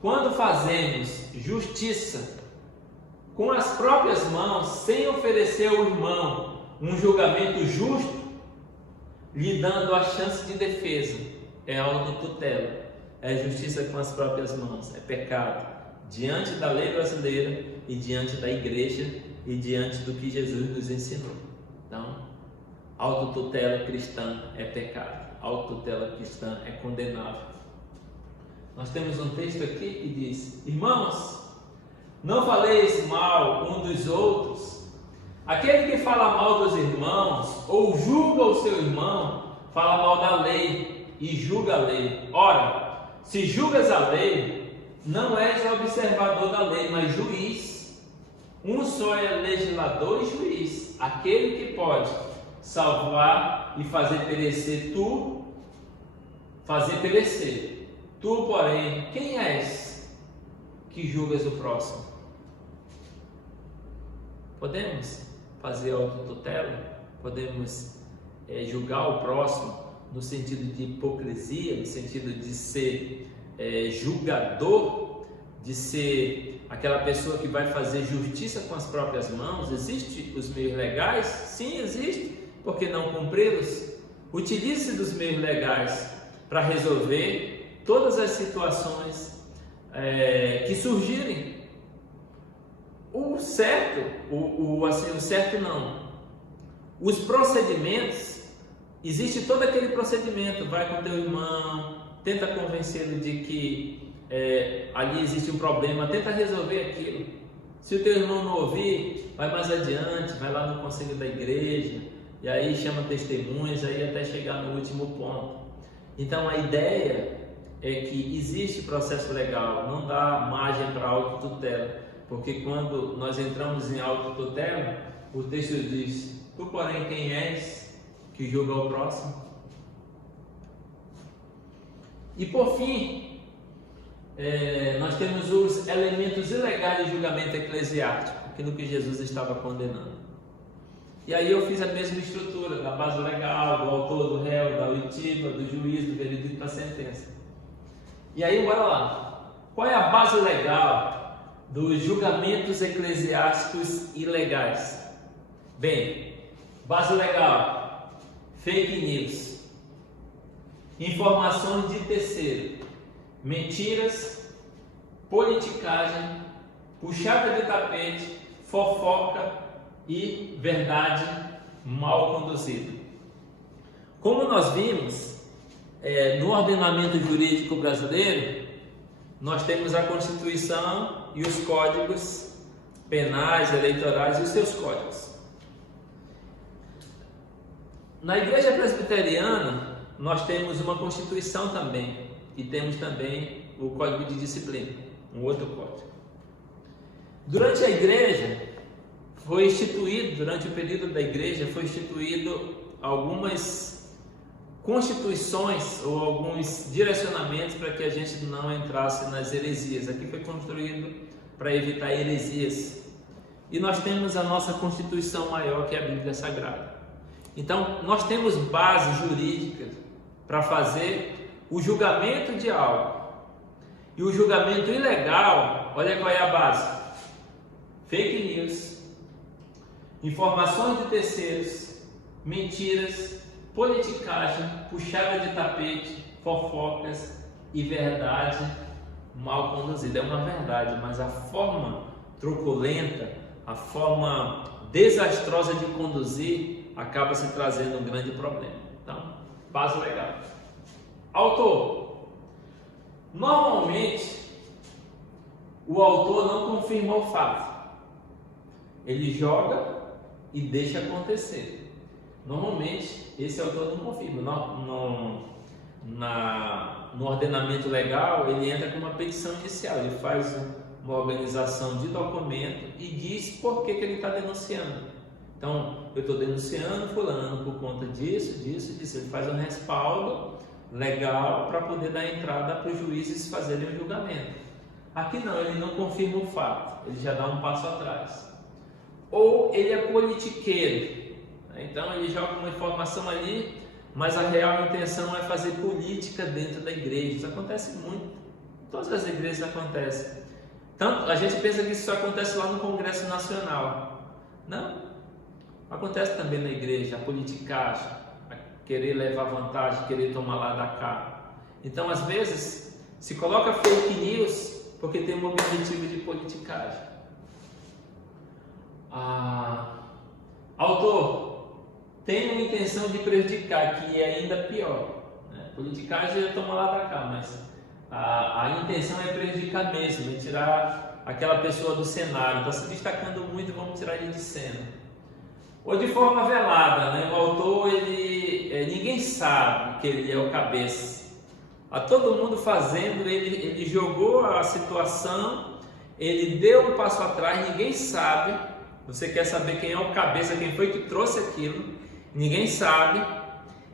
Quando fazemos justiça com as próprias mãos, sem oferecer ao irmão um julgamento justo, lhe dando a chance de defesa, é autotutela, é justiça com as próprias mãos, é pecado diante da lei brasileira e diante da igreja e diante do que Jesus nos ensinou. Então, autotutela cristã é pecado, autotutela cristã é condenável. Nós temos um texto aqui que diz: irmãos, não faleis mal um dos outros. Aquele que fala mal dos irmãos ou julga o seu irmão, fala mal da lei e julga a lei. Ora, se julgas a lei, não és observador da lei, mas juiz. Um só é legislador e juiz, aquele que pode salvar e fazer perecer Tu, porém, quem és que julgas o próximo? Podemos fazer autotutela? Podemos julgar o próximo no sentido de hipocrisia, no sentido de ser julgador, de ser aquela pessoa que vai fazer justiça com as próprias mãos? Existem os meios legais? Sim, existe. Por que não cumpri-los? Utilize-se dos meios legais para resolver todas as situações que surgirem. O certo, o certo não. Os procedimentos, existe todo aquele procedimento, vai com teu irmão, tenta convencê-lo de que ali existe um problema, tenta resolver aquilo. Se o teu irmão não ouvir, vai mais adiante, vai lá no conselho da igreja, e aí chama testemunhas, aí até chegar no último ponto. Então a ideia é que existe processo legal, não dá margem para autotutela, porque quando nós entramos em autotutela, o texto diz: Tu, porém, quem és que julga o próximo? E por fim, nós temos os elementos ilegais de julgamento eclesiástico, aquilo que Jesus estava condenando. E aí eu fiz a mesma estrutura da base legal, do autor, do réu, da oitiva, do juiz, do veredito da sentença. E aí bora lá. Qual é a base legal dos julgamentos eclesiásticos ilegais? Bem, base legal, fake news, informações de terceiro, mentiras, politicagem, puxada de tapete, fofoca e verdade mal conduzida. Como nós vimos, no ordenamento jurídico brasileiro, nós temos a Constituição e os códigos penais, eleitorais e os seus códigos. Na Igreja Presbiteriana, nós temos uma Constituição também, e temos também o Código de Disciplina, um outro código. Durante a Igreja, durante o período da Igreja, foi instituído algumas constituições ou alguns direcionamentos para que a gente não entrasse nas heresias. Aqui foi construído para evitar heresias. E nós temos a nossa Constituição maior, que é a Bíblia Sagrada. Então, nós temos bases jurídicas para fazer o julgamento de algo. E o julgamento ilegal, olha qual é a base: fake news, informações de terceiros, mentiras, politicagem, puxada de tapete, fofocas e verdade mal conduzida. É uma verdade, mas a forma truculenta, a forma desastrosa de conduzir acaba se trazendo um grande problema. Então, base legal. Autor. Normalmente, o autor não confirma o fato. Ele joga e deixa acontecer. Normalmente, esse autor não confirma. No ordenamento legal, ele entra com uma petição inicial. Ele faz uma organização de documento e diz por que ele está denunciando. Então, eu estou denunciando fulano por conta disso. Ele faz um respaldo legal para poder dar entrada para os juízes fazerem o julgamento. Aqui não, ele não confirma o fato, ele já dá um passo atrás. Ou ele é politiqueiro, então ele joga uma informação ali, mas a real intenção é fazer política dentro da igreja. Isso acontece muito, em todas as igrejas acontece. Então, a gente pensa que isso só acontece lá no Congresso Nacional. Não, acontece também na igreja, a politicagem, a querer levar vantagem, querer tomar lá da cá. Então, às vezes, se coloca fake news porque tem um objetivo de politicagem. Autor, tem uma intenção de prejudicar, que é ainda pior, né? Politicagem é tomar lá da cá, mas a intenção é prejudicar mesmo, é tirar aquela pessoa do cenário, está se destacando muito, vamos tirar ele de cena. Ou de forma velada, né? O autor, ninguém sabe que ele é o cabeça. A todo mundo fazendo, ele jogou a situação, ele deu um passo atrás, ninguém sabe. Você quer saber quem é o cabeça, quem foi que trouxe aquilo, ninguém sabe.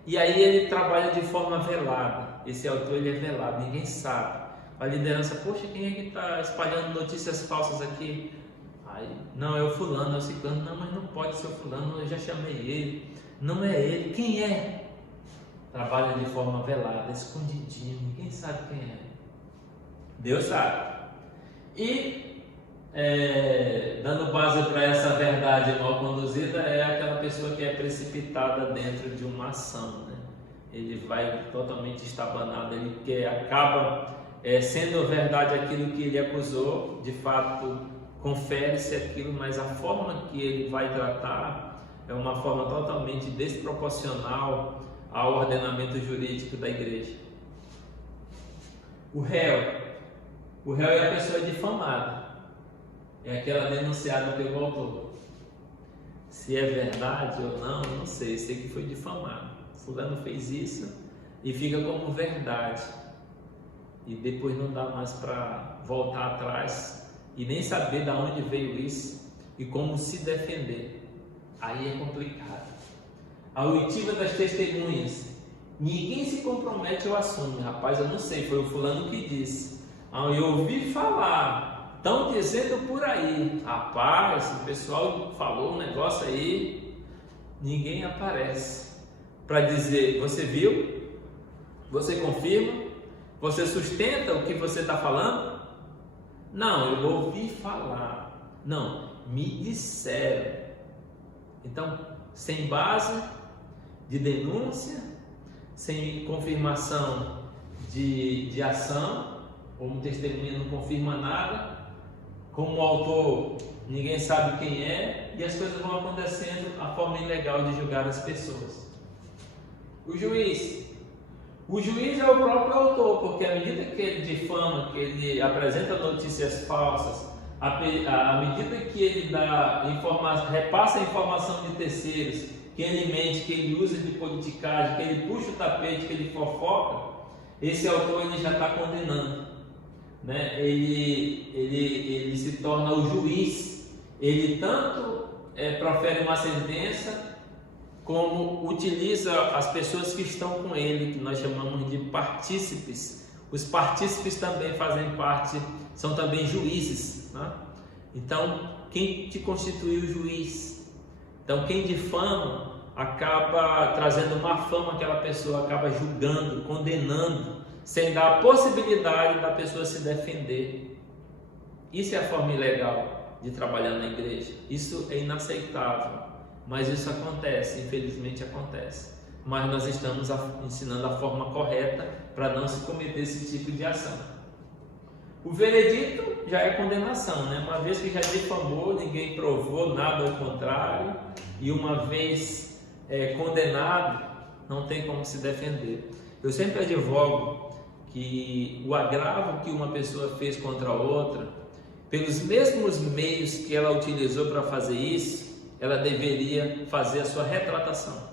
E aí ele trabalha de forma velada. Esse autor, ele é velado, ninguém sabe. A liderança, poxa, quem é que está espalhando notícias falsas aqui? Aí, não, é o fulano, é o ciclano. Não, mas não pode ser o fulano, eu já chamei ele. Não é ele, quem é? Trabalha de forma velada, escondidinho, ninguém sabe quem é. Deus sabe. E, dando base para essa verdade mal conduzida, é aquela pessoa que é precipitada dentro de uma ação, né? Ele vai totalmente estabanado, acaba sendo verdade aquilo que ele acusou, de fato confere-se aquilo, mas a forma que ele vai tratar é uma forma totalmente desproporcional ao ordenamento jurídico da igreja. O réu é a pessoa difamada, é aquela denunciada pelo autor. Se é verdade ou não sei que foi difamado. Fulano fez isso e fica como verdade, e depois não dá mais para voltar atrás e nem saber de onde veio isso e como se defender. aí é complicado. A oitiva das testemunhas, ninguém se compromete ou assume. Rapaz, eu não sei, foi o fulano que disse. Eu ouvi falar, estão dizendo por aí. Rapaz, o pessoal falou um negócio aí, ninguém aparece para dizer, você viu? Você confirma? Você sustenta o que você está falando? Não, eu ouvi falar. Não, me disseram. Então, sem base de denúncia, sem confirmação de ação, como testemunha não confirma nada, como autor ninguém sabe quem é, e as coisas vão acontecendo, a forma ilegal de julgar as pessoas. O juiz é o próprio autor, porque à medida que ele difama, que ele apresenta notícias falsas, à medida que ele repassa a informação de terceiros, que ele mente, que ele usa de politicagem, que ele puxa o tapete, que ele fofoca, esse autor ele já está condenando, né? Ele se torna o juiz, ele tanto profere uma sentença, como utiliza as pessoas que estão com ele, que nós chamamos de partícipes. Os partícipes também fazem parte, são também juízes, né? Então, quem te constitui o juiz? Então, quem difama acaba trazendo má fama àquela pessoa, acaba julgando, condenando, sem dar a possibilidade da pessoa se defender. Isso é a forma ilegal de trabalhar na igreja. Isso é inaceitável, mas isso acontece, infelizmente acontece. Mas nós estamos ensinando a forma correta para não se cometer esse tipo de ação. O veredito já é condenação, né? Uma vez que já difamou, ninguém provou nada ao contrário, e uma vez condenado, não tem como se defender. Eu sempre advogo que o agravo que uma pessoa fez contra a outra, pelos mesmos meios que ela utilizou para fazer isso, ela deveria fazer a sua retratação.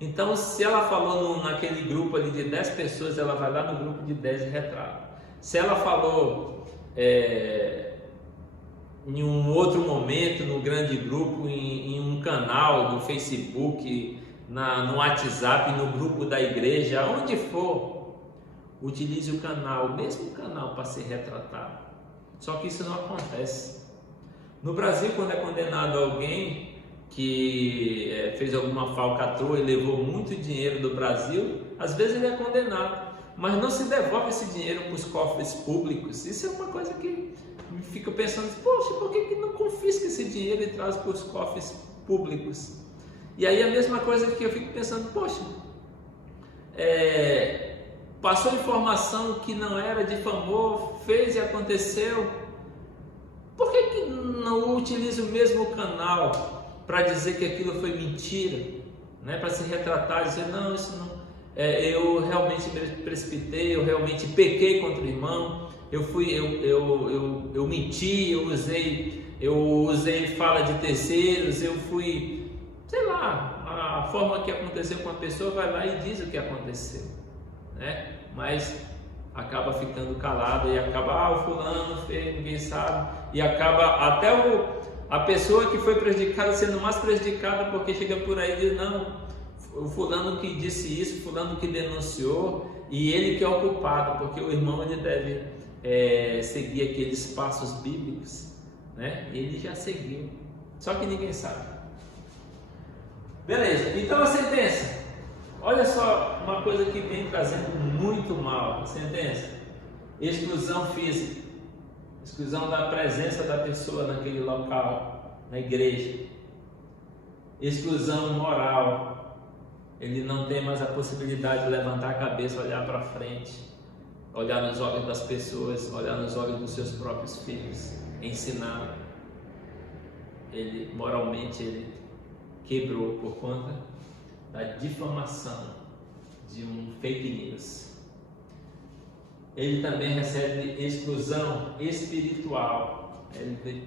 Então, se ela falou naquele grupo ali de 10 pessoas, ela vai lá no grupo de 10 e retrata. Se ela falou em um outro momento, no grande grupo, em um canal do Facebook, no WhatsApp, no grupo da igreja, onde for, utilize o canal, o mesmo canal, para ser retratado. Só que isso não acontece. No Brasil, quando é condenado alguém que fez alguma falcatrua e levou muito dinheiro do Brasil, às vezes ele é condenado, mas não se devolve esse dinheiro para os cofres públicos. Isso é uma coisa que me fica pensando, poxa, por que não confisca esse dinheiro e traz para os cofres públicos? E aí a mesma coisa que eu fico pensando, poxa, passou informação que não era, difamou, fez e aconteceu, por que não utiliza o mesmo canal para dizer que aquilo foi mentira, né? Para se retratar, dizer, não, isso não, eu realmente me precipitei, eu realmente pequei contra o irmão, eu menti, eu usei fala de terceiros, eu fui, sei lá, a forma que aconteceu com a pessoa, vai lá e diz o que aconteceu, né? Mas acaba ficando calado e acaba, o fulano fez, ninguém sabe, e acaba até a pessoa que foi prejudicada sendo mais prejudicada, porque chega por aí e diz, não, o fulano que disse isso, o fulano que denunciou, e ele que é o culpado, porque o irmão ele deve seguir aqueles passos bíblicos, né? Ele já seguiu, só que ninguém sabe. Beleza, então a sentença, olha só uma coisa que vem trazendo muito mal, a sentença: exclusão física, exclusão da presença da pessoa naquele local, na igreja. Exclusão moral, ele não tem mais a possibilidade de levantar a cabeça, olhar para frente, olhar nos olhos das pessoas, olhar nos olhos dos seus próprios filhos, ensinar. Ele moralmente ele quebrou por conta da difamação de um fake news. Ele também recebe exclusão espiritual. Ele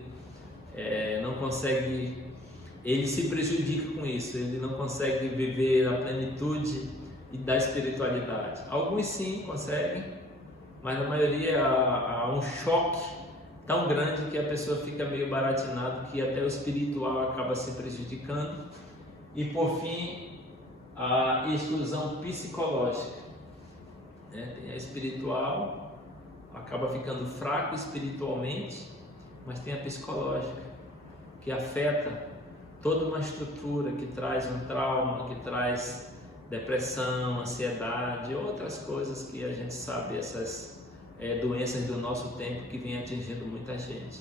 não consegue, ele se prejudica com isso, ele não consegue viver a plenitude e da espiritualidade. Alguns sim conseguem, mas a maioria há um choque tão grande que a pessoa fica meio baratinado, que até o espiritual acaba se prejudicando. E por fim, a exclusão psicológica, né? Tem a espiritual, acaba ficando fraco espiritualmente, mas tem a psicológica, que afeta toda uma estrutura, que traz um trauma, que traz depressão, ansiedade, outras coisas que a gente sabe, essas doenças do nosso tempo que vem atingindo muita gente.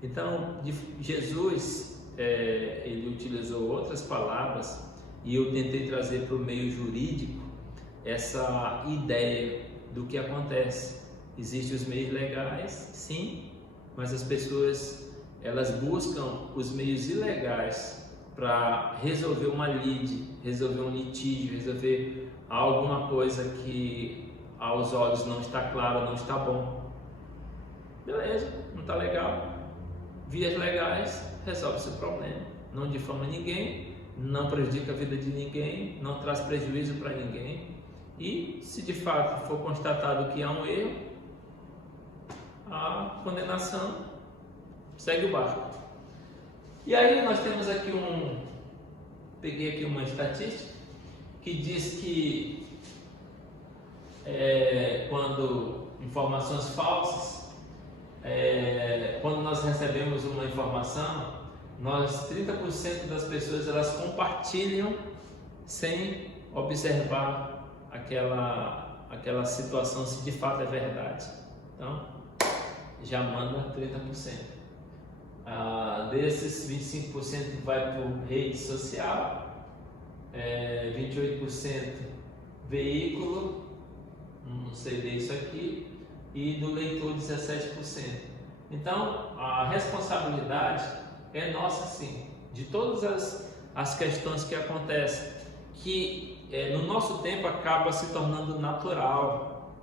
Então, Jesus, ele utilizou outras palavras e eu tentei trazer para o meio jurídico essa ideia do que acontece. Existem os meios legais, sim, mas as pessoas, elas buscam os meios ilegais para resolver uma lide, resolver um litígio, resolver alguma coisa que aos olhos não está claro, não está bom. Beleza, não está legal. Vias legais, resolve-se o problema. Não difama ninguém, não prejudica a vida de ninguém, não traz prejuízo para ninguém. E se de fato for constatado que há um erro, a condenação segue o barco. E aí nós temos aqui peguei aqui uma estatística que diz que quando informações falsas, quando nós recebemos uma informação, 30% das pessoas elas compartilham sem observar aquela situação se de fato é verdade. Então já manda 30%. Desses 25% vai por rede social, 28% veículo, não sei ler isso aqui, e do leitor 17%. Então a responsabilidade é nossa, sim, de todas as questões que acontecem, que no nosso tempo acaba se tornando natural.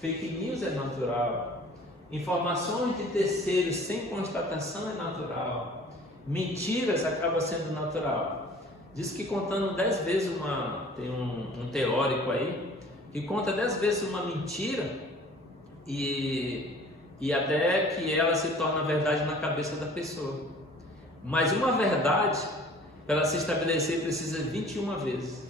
Fake news é natural. Informações de terceiros sem constatação é natural. Mentiras acaba sendo natural. Diz que contando 10 vezes tem um teórico aí que conta 10 vezes uma mentira e até que ela se torna verdade na cabeça da pessoa. Mas uma verdade, para ela se estabelecer, precisa 21 vezes.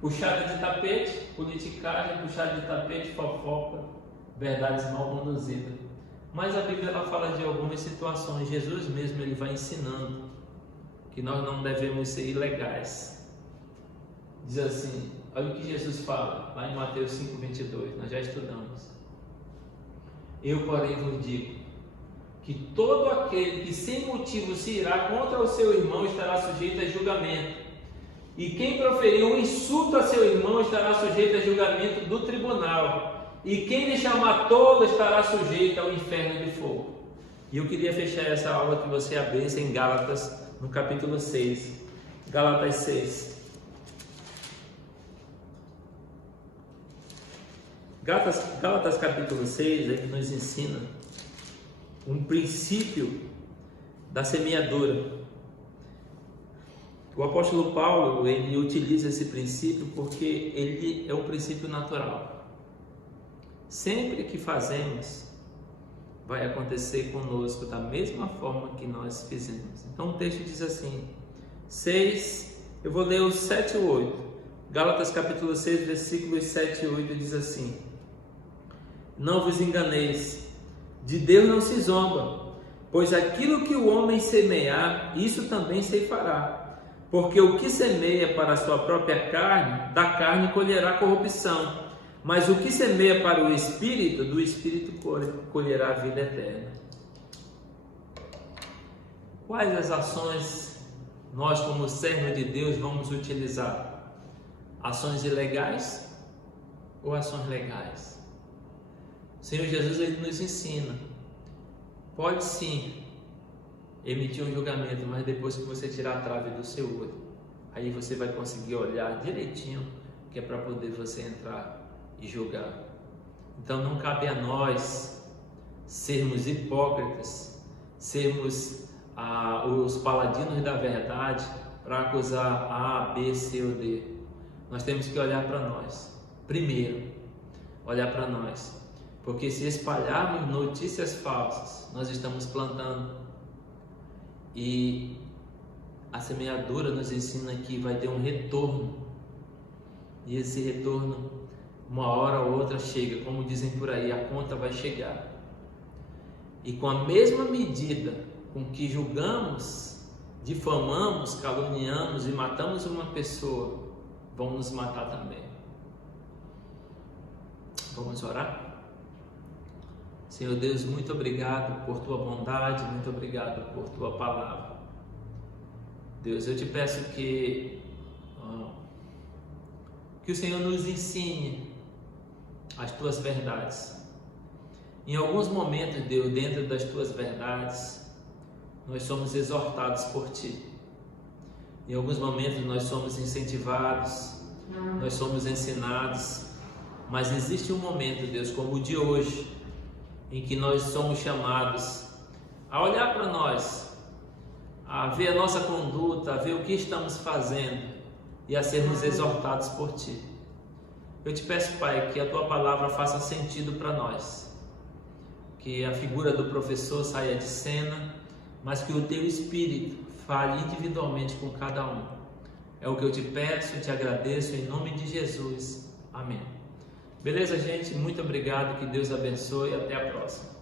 Puxada de tapete, politicagem, puxada de tapete, fofoca, verdades mal conduzidas. Mas a Bíblia ela fala de algumas situações. Jesus mesmo ele vai ensinando que nós não devemos ser ilegais. Diz assim, olha o que Jesus fala lá em Mateus 5:22, nós já estudamos. Eu, porém, vos digo que todo aquele que sem motivo se irá contra o seu irmão estará sujeito a julgamento. E quem proferir um insulto a seu irmão estará sujeito a julgamento do tribunal. E quem lhe chamar tolo estará sujeito ao inferno de fogo. E eu queria fechar essa aula que você abrisse em Gálatas, no capítulo 6. Gálatas 6. Gálatas capítulo 6 é que nos ensina um princípio da semeadura. O apóstolo Paulo, ele utiliza esse princípio porque ele é um princípio natural. Sempre que fazemos, vai acontecer conosco da mesma forma que nós fizemos. Então o texto diz assim, 6, eu vou ler os 7 e 8. Gálatas capítulo 6, versículos 7 e 8 diz assim, não vos enganeis, de Deus não se zomba, pois aquilo que o homem semear, isso também ceifará. Porque o que semeia para a sua própria carne, da carne colherá corrupção. Mas o que semeia para o Espírito, do Espírito colherá a vida eterna. Quais as ações nós, como servos de Deus, vamos utilizar? Ações ilegais ou ações legais? O Senhor Jesus ele nos ensina. Pode sim emitir um julgamento, mas depois que você tirar a trave do seu olho, aí você vai conseguir olhar direitinho, que é para poder você entrar e julgar. Então não cabe a nós sermos hipócritas, sermos os paladinos da verdade para acusar A, B, C ou D. Nós temos que olhar para nós. Primeiro, olhar para nós. Porque se espalharmos notícias falsas, nós estamos plantando. E a semeadura nos ensina que vai ter um retorno. E esse retorno, uma hora ou outra chega. Como dizem por aí, a conta vai chegar. E com a mesma medida com que julgamos, difamamos, caluniamos e matamos uma pessoa, vão nos matar também. Vamos orar? Senhor Deus, muito obrigado por Tua bondade, muito obrigado por Tua palavra. Deus, eu te peço que o Senhor nos ensine as Tuas verdades. Em alguns momentos, Deus, dentro das Tuas verdades, nós somos exortados por Ti. Em alguns momentos nós somos incentivados, nós somos ensinados, mas existe um momento, Deus, como o de hoje, em que nós somos chamados a olhar para nós, a ver a nossa conduta, a ver o que estamos fazendo e a sermos exortados por Ti. Eu te peço, Pai, que a Tua palavra faça sentido para nós, que a figura do professor saia de cena, mas que o Teu Espírito fale individualmente com cada um. É o que eu te peço e te agradeço em nome de Jesus. Amém. Beleza, gente? Muito obrigado, que Deus abençoe e até a próxima.